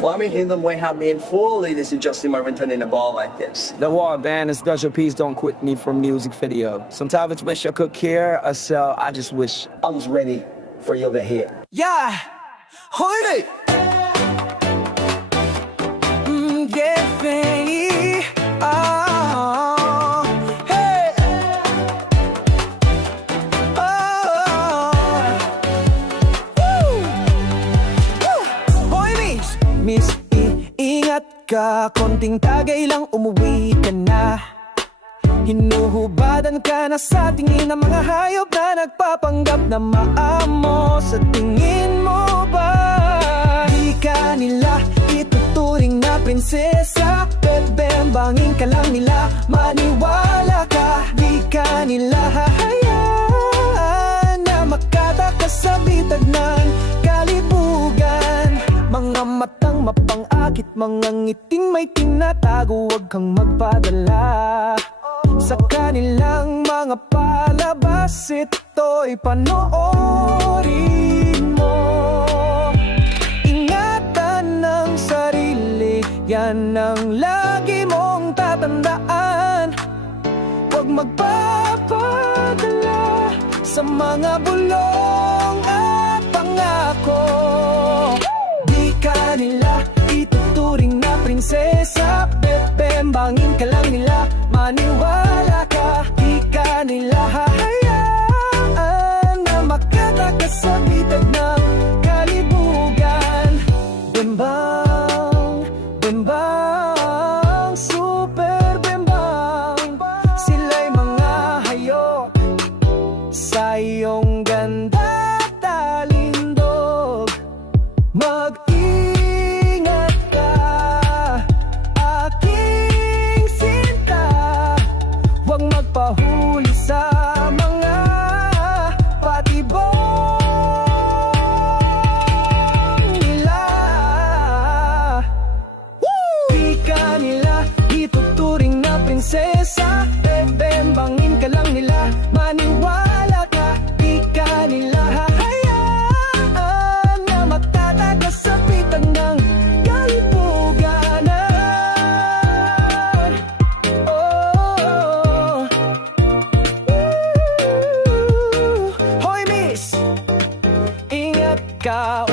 Fully, this is Justin Marvin turning the ball like this. The war band is special piece don't quit me from music video. Sometimes I wish I could care, so I just wish I was ready for you to hit. Yeah, hold it. Yeah, baby. Oh, hey. Oh, woo. Woo. Hoy, Miss, ingat ka. Konting tagay lang, umuwi ka na. Hinuhubadan ka na sa tingin ng mga hayop na nagpapanggap na maamo. Sa tingin mo ba di ka nila ituturing na prinsesa? Bebembangin ka lang nila, maniwala ka. Di ka nila hahayaan na makatakas sa bitag ng kalibugan. Mga matang mapangakit, mga ngiting may tinatago, huwag kang magpadala sa kanilang mga palabas. Ito'y panoorin mo. Ingatan ng sarili, yan ang lagi mong tatandaan. Huwag magpapadala sa mga bulong at pangako. Di ka nila ituturing na prinsesa, bebembangin ka lang nila, maniwala ka. Di ka nila hahayaan na makatakas sa bitag ng kalibugan. Bembang, bembang, super bembang. Sila'y mga hayop sa iyong ganda at talindog. Mag-ingat ka, aking sinta. Huwag magpahuli sa mga patibong nila. Di ka nila ituturing na prinsesa, bebembangin ka lang nila, maniwala ka. Di ka nila hahayaan na magtatagas sa bitag ng kalibuganan. Oh, hoy, miss, ingat ka.